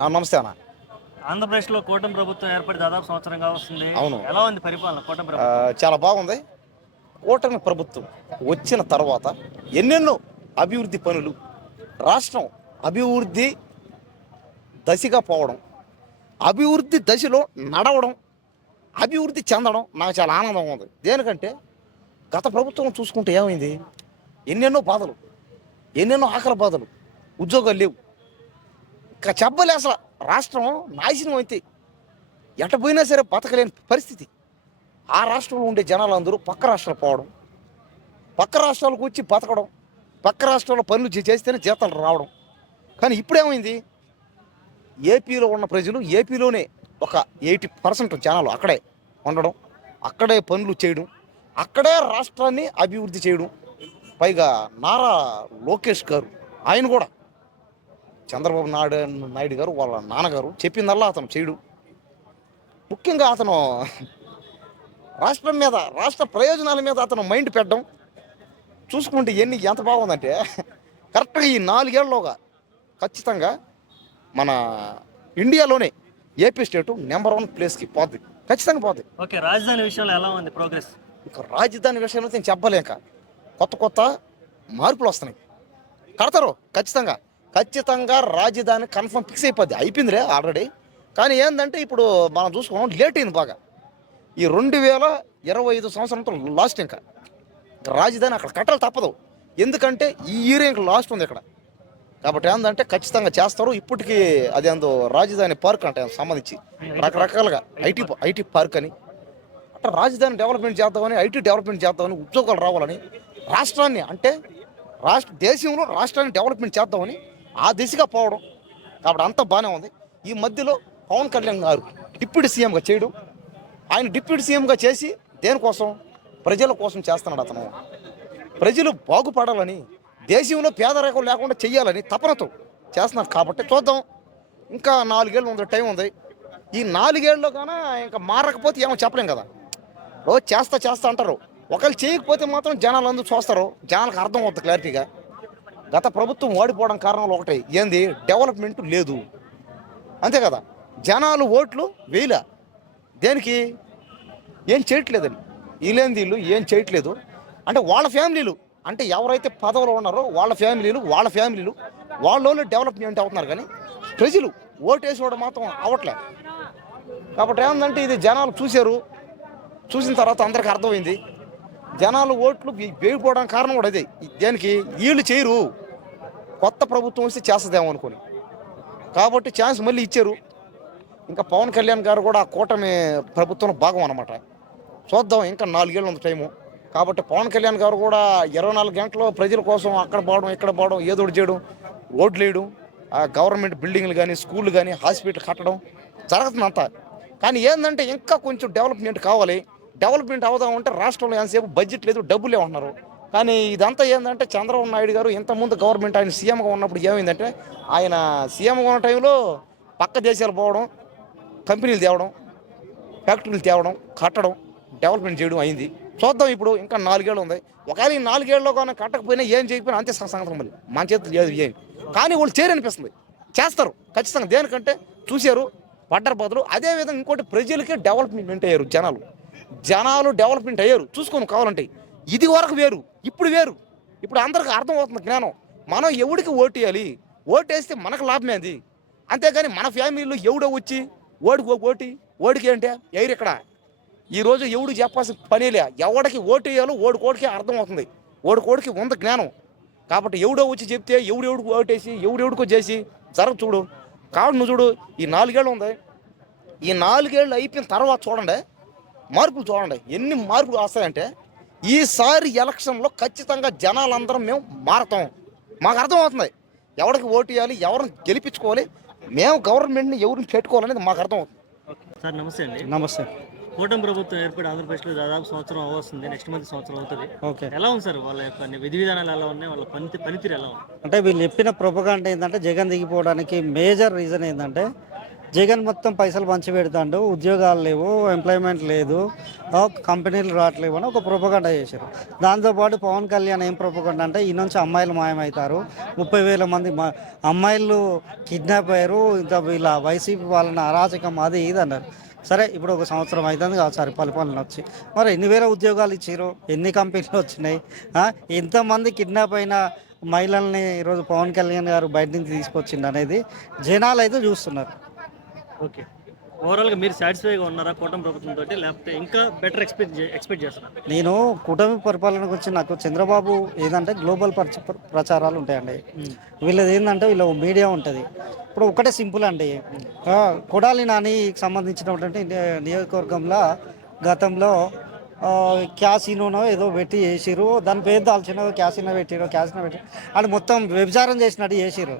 నమస్తే అన్న. ఆంధ్రప్రదేశ్లో కూటమి ప్రభుత్వం ఏర్పడి దాదాపు సంవత్సరంగా వస్తుంది. అవును. ఎలా ఉంది పరిపాలన కూటమి ప్రభుత్వం? చాలా బాగుంది. కూటమి ప్రభుత్వం వచ్చిన తర్వాత ఎన్నెన్నో అభివృద్ధి పనులు, రాష్ట్రం అభివృద్ధి దశగా పోవడం, అభివృద్ధి దశలో నడవడం, అభివృద్ధి చెందడం నాకు చాలా ఆనందంగా ఉంది. దేనికంటే గత ప్రభుత్వం చూసుకుంటే ఏమైంది, ఎన్నెన్నో బాధలు, ఎన్నెన్నో ఆకలి బాధలు, ఉద్యోగాలు లేవు. ఇంకా చెప్పలే అసలు రాష్ట్రం నాశనం అయితే ఎట పోయినా సరే బతకలేని పరిస్థితి. ఆ రాష్ట్రంలో ఉండే జనాలందరూ పక్క రాష్ట్రాలు పోవడం, పక్క రాష్ట్రాలకు వచ్చి బతకడం, పక్క రాష్ట్రాల్లో పనులు చేస్తేనే జీతాలు రావడం. కానీ ఇప్పుడేమైంది, ఏపీలో ఉన్న ప్రజలు ఏపీలోనే ఒక 80% జనాలు అక్కడే ఉండడం, అక్కడే పనులు చేయడం, అక్కడే రాష్ట్రాన్ని అభివృద్ధి చేయడం. పైగా నారా లోకేష్ గారు ఆయన కూడా చంద్రబాబు నాయుడు గారు వాళ్ళ నాన్నగారు చెప్పిందల్లా అతను చేయడు. ముఖ్యంగా అతను రాష్ట్రం మీద, రాష్ట్ర ప్రయోజనాల మీద అతను మైండ్ పెట్టడం చూసుకుంటే ఎంత బాగుందంటే కరెక్ట్గా ఈ 4 ఏళ్ళలోగా ఖచ్చితంగా మన ఇండియాలోనే ఏపీ స్టేటు నెంబర్ 1 ప్లేస్కి పోద్ది, ఖచ్చితంగా పోద్ది. ఓకే, రాజధాని విషయంలో ఎలా ఉంది ప్రోగ్రెస్? ఇంకా రాజధాని విషయంలో నేను చెప్పలేక కొత్త కొత్త మార్పులు వస్తున్నాయి. కడతారు ఖచ్చితంగా, ఖచ్చితంగా రాజధాని కన్ఫర్మ్ ఫిక్స్ అయిపోద్ది, అయిపోయిందిరే ఆల్రెడీ. కానీ ఏంటంటే ఇప్పుడు మనం చూసుకున్నాం లేట్ అయింది బాగా. ఈ 2025 సంవత్సరంతో లాస్ట్. ఇంకా రాజధాని అక్కడ కట్టాలి తప్పదు, ఎందుకంటే ఈ ఇయర్ ఇంకా లాస్ట్ ఉంది ఇక్కడ. కాబట్టి ఏంటంటే ఖచ్చితంగా చేస్తారు. ఇప్పటికీ అదేందో రాజధాని పార్క్ అంటే సంబంధించి రకరకాలుగా ఐటీ పార్క్ అని అట్లా రాజధాని డెవలప్మెంట్ చేద్దామని, ఐటీ డెవలప్మెంట్ చేద్దామని, ఉద్యోగాలు రావాలని, రాష్ట్రాన్ని అంటే దేశంలో రాష్ట్రాన్ని డెవలప్మెంట్ చేద్దామని ఆ దిశగా పోవడం. కాబట్టి అంతా బాగానే ఉంది. ఈ మధ్యలో పవన్ కళ్యాణ్ గారు డిప్యూటీ సీఎంగా చేయడం, ఆయన డిప్యూటీ సీఎంగా చేసి దేనికోసం, ప్రజల కోసం చేస్తున్నాడు. అతను ప్రజలు బాగుపడాలని, దేశంలో పేదరికం లేకుండా చెయ్యాలని తపనతో చేస్తున్నారు. కాబట్టి చూద్దాం, ఇంకా 4 ఏళ్ళు ఉంది, టైం ఉంది. ఈ 4 ఏళ్ళలో కానీ ఇంకా మారకపోతే ఏమో చెప్పలేం కదా. రోజు చేస్తా అంటారు, ఒకళ్ళు చేయకపోతే మాత్రం జనాలు అందరూ చూస్తారు, జనాలకు అర్థం అవుతుంది క్లారిటీగా. గత ప్రభుత్వం ఓడిపోవడం కారణాలు ఒకటే, ఏంది, డెవలప్మెంట్ లేదు, అంతే కదా. జనాలు ఓట్లు వేయలే, దేనికి, ఏం చేయట్లేదని. వీళ్ళు ఏం చేయట్లేదు అంటే వాళ్ళ ఫ్యామిలీలు, అంటే ఎవరైతే పదవులు ఉన్నారో వాళ్ళ ఫ్యామిలీలు వాళ్ళు డెవలప్మెంట్ అవుతున్నారు. కానీ ప్రజలు ఓటేసుకోవడం మాత్రం అవ్వట్లే. కాబట్టి ఏంటంటే ఇది జనాలు చూసిన తర్వాత అందరికి అర్థమైంది, జనాలు ఓట్లు వేయకపోవడానికి కారణం కూడా అదే. దేనికి, వీళ్ళు చేయరు, కొత్త ప్రభుత్వం వస్తే చేస్తుందేమో అనుకోని. కాబట్టి ఛాన్స్ మళ్ళీ ఇచ్చారు. ఇంకా పవన్ కళ్యాణ్ గారు కూడా ఆ కూటమి ప్రభుత్వం భాగం అన్నమాట. చూద్దాం, ఇంకా 4 ఏళ్ళు ఉంది టైము. కాబట్టి పవన్ కళ్యాణ్ గారు కూడా 24 గంటలు ప్రజల కోసం అక్కడ పోవడం, ఇక్కడ పోవడం, ఏదో ఒకటి చేయడం, రోడ్లు వేయడం, గవర్నమెంట్ బిల్డింగ్లు కానీ, స్కూళ్ళు కానీ, హాస్పిటల్ కట్టడం జరుగుతుందంతా. కానీ ఏంటంటే ఇంకా కొంచెం డెవలప్మెంట్ కావాలి. డెవలప్మెంట్ అవుదామంటే రాష్ట్రంలో ఎంతసేపు బడ్జెట్ లేదు, డబ్బులే ఉంటున్నారు. కానీ ఇదంతా ఏంటంటే చంద్రబాబు నాయుడు గారు ఇంతకుముందు గవర్నమెంట్ ఆయన సీఎంగా ఉన్నప్పుడు ఏమైందంటే, ఆయన సీఎంగా ఉన్న టైంలో పక్క దేశాలు పోవడం, కంపెనీలు తేవడం, ఫ్యాక్టరీలు తేవడం, కట్టడం, డెవలప్మెంట్ చేయడం అయింది. చూద్దాం, ఇప్పుడు ఇంకా 4 ఏళ్ళు ఉంది. ఒకవేళ ఈ 4 ఏళ్ళలో కానీ కట్టకపోయినా ఏం చేయకపోయినా అంతే సంగతి, మళ్ళీ మన చేతులు లేదు ఏం. కానీ వాళ్ళు చేయరనిపిస్తుంది, చేస్తారు ఖచ్చితంగా. దేనికంటే చూశారు, పడ్డర బదులు. అదేవిధంగా ఇంకోటి, ప్రజలకే డెవలప్మెంట్ అయ్యారు జనాలు డెవలప్మెంట్ అయ్యారు. చూసుకోను కావాలంటే, ఇది వరకు వేరు, ఇప్పుడు వేరు. ఇప్పుడు అందరికి అర్థమవుతుంది జ్ఞానం. మనం ఎవడికి ఓటేయాలి, ఓటేస్తే మనకు లాభమే అది. అంతేగాని మన ఫ్యామిలీలో ఎవడో వచ్చి ఓడికి ఏంటే ఎయిర్ ఇక్కడ ఈరోజు ఎవడు చెప్పాల్సిన పనిలే. ఎవడికి ఓటేయాలో ఓడికి అర్థమవుతుంది, ఓడికి ఉంది జ్ఞానం. కాబట్టి ఎవడో వచ్చి చెప్తే ఎవడెవడికి ఓటేసి ఎవడెవడికో చేసి చూడు. కాబట్టి నువ్వు చూడు, ఈ 4 ఏళ్ళు ఉంది. ఈ 4 ఏళ్ళు అయిపోయిన తర్వాత చూడండి, మార్పులు చూడండి, ఎన్ని మార్పులు వస్తాయంటే. ఈసారి ఎలక్షన్లో ఖచ్చితంగా జనాలందరం మేము మారతాం. మాకు అర్థమవుతుంది ఎవరికి ఓటు వేయాలి, ఎవరిని గెలిపించుకోవాలి, మేము గవర్నమెంట్ని ఎవరిని పెట్టుకోవాలనేది మాకు అర్థమవుతుంది. సార్ నమస్తే అండి. నమస్తే. కూటమి ప్రభుత్వం ఏర్పడి ఆంధ్రప్రదేశ్లో దాదాపు సంవత్సరం వస్తుంది, నెక్స్ట్ మంత్ సంవత్సరం అవుతుంది. ఓకే, ఎలా ఉంది సార్ వాళ్ళ యొక్క విధి విధానాలు ఎలా ఉన్నాయి, వాళ్ళ పనితీరు ఎలా ఉంది? అంటే వీళ్ళు చెప్పిన ప్రొపగాండా ఏంటంటే జగన్ దిగిపోవడానికి మేజర్ రీజన్ ఏంటంటే జగన్ మొత్తం పైసలు పంచి పెడతాడు, ఉద్యోగాలు లేవు, ఎంప్లాయ్మెంట్ లేదు, కంపెనీలు రావట్లేవు అని ఒక ప్రొపగండా చేశారు. దాంతోపాటు పవన్ కళ్యాణ్ ఏం ప్రొపగండా అంటే ఈ నుంచి అమ్మాయిలు మాయమవుతారు, 30,000 మంది అమ్మాయిలు కిడ్నాప్ అయ్యారు, ఇంత వీళ్ళ వైసీపీ వాళ్ళని అరాచకం అది ఇది అన్నారు. సరే ఇప్పుడు ఒక సంవత్సరం అవుతుంది కాదు సార్ పరిపాలన వచ్చి, మరి ఎన్ని వేల ఉద్యోగాలు ఇచ్చారు, ఎన్ని కంపెనీలు వచ్చినాయి, ఎంతమంది కిడ్నాప్ అయిన మహిళల్ని ఈరోజు పవన్ కళ్యాణ్ గారు బయట నుంచి తీసుకొచ్చిండు అనేది జనాలు అయితే చూస్తున్నారు. ఓకే, ఓవరాల్గా మీరు సాటిస్ఫైగా ఉన్నారా కూటమి ప్రభుత్వంతో, లేకపోతే ఇంకా బెటర్ ఎక్స్పెక్ట్ చేస్తున్నారు? నేను కూటమి పరిపాలన గురించి నాకు చంద్రబాబు ఏదంటే గ్లోబల్ ప్రచారాలు ఉంటాయండి. వీళ్ళది ఏంటంటే వీళ్ళ మీడియా ఉంటుంది. ఇప్పుడు ఒకటే సింపుల్ అండి, కొడాలి నానికి సంబంధించినటువంటి నియోజకవర్గంలో గతంలో క్యాసినోనో ఏదో పెట్టి చేసిరు, దాని పేరు దాల్చినో క్యాసినో పెట్టిరో అని మొత్తం వ్యభిచారం చేసినట్టు చేసిరు.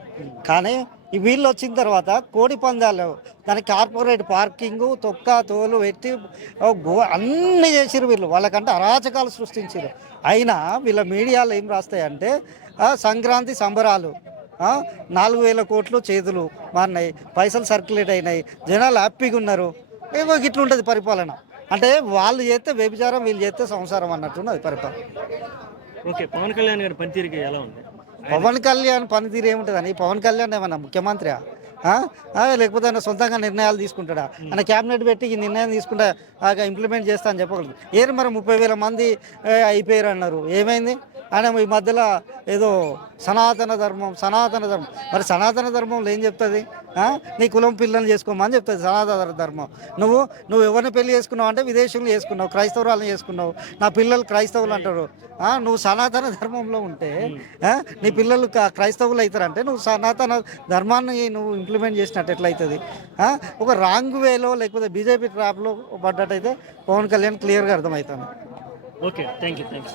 కానీ ఈ వీళ్ళు వచ్చిన తర్వాత కోడి పందాలు, దానికి కార్పొరేట్ పార్కింగు, తొక్క తోలు పెట్టి అన్నీ చేసిరు వీళ్ళు. వాళ్ళకంటే అరాచకాలు సృష్టించారు. అయినా వీళ్ళ మీడియాలో ఏం రాస్తాయంటే సంక్రాంతి సంబరాలు, 4,000 కోట్లు చేతులు మారినాయి, పైసలు సర్క్యులేట్ అయినాయి, జనాలు హ్యాపీగా ఉన్నారు, ఏమో ఇట్లుంటుంది పరిపాలన. అంటే వాళ్ళు చేస్తే వ్యభిచారం, వీళ్ళు చేస్తే సంసారం అన్నట్టున్నది పరిపాలన. ఓకే, పవన్ కళ్యాణ్ గారి పనితీరుకి ఎలా ఉంది? పవన్ కళ్యాణ్ పనితీరు ఏముంటుందని, పవన్ కళ్యాణ్ ఏమన్నా ముఖ్యమంత్రి లేకపోతే ఆయన సొంతంగా నిర్ణయాలు తీసుకుంటాడా? ఆయన క్యాబినెట్ పెట్టి ఈ నిర్ణయం తీసుకుంటా ఇంప్లిమెంట్ చేస్తా అని చెప్పగలదు. ఏరు మరి 30,000 మంది అయిపోయారు అన్నారు, ఏమైంది? ఆయన ఈ మధ్యలో ఏదో సనాతన ధర్మం మరి సనాతన ధర్మంలో ఏం చెప్తుంది? నీ కులం పిల్లల్ని చేసుకోమని చెప్తుంది సనాతన ధర్మం. నువ్వు ఎవరిని పెళ్లి చేసుకున్నావు అంటే విదేశీయులు చేసుకున్నావు, క్రైస్తవురాలను చేసుకున్నావు, నా పిల్లలు క్రైస్తవులు అంటారు. నువ్వు సనాతన ధర్మంలో ఉంటే నీ పిల్లలు క్రైస్తవులు అవుతారంటే నువ్వు సనాతన ధర్మాన్ని నువ్వు ఇంప్లిమెంట్ చేసినట్టు ఎట్లయితుంది? ఒక రాంగ్ వేలో లేకపోతే బీజేపీ ట్రాప్లో పడ్డట్టయితే పవన్ కళ్యాణ్ క్లియర్గా అర్థమవుతుంది. Okay, thank you so much.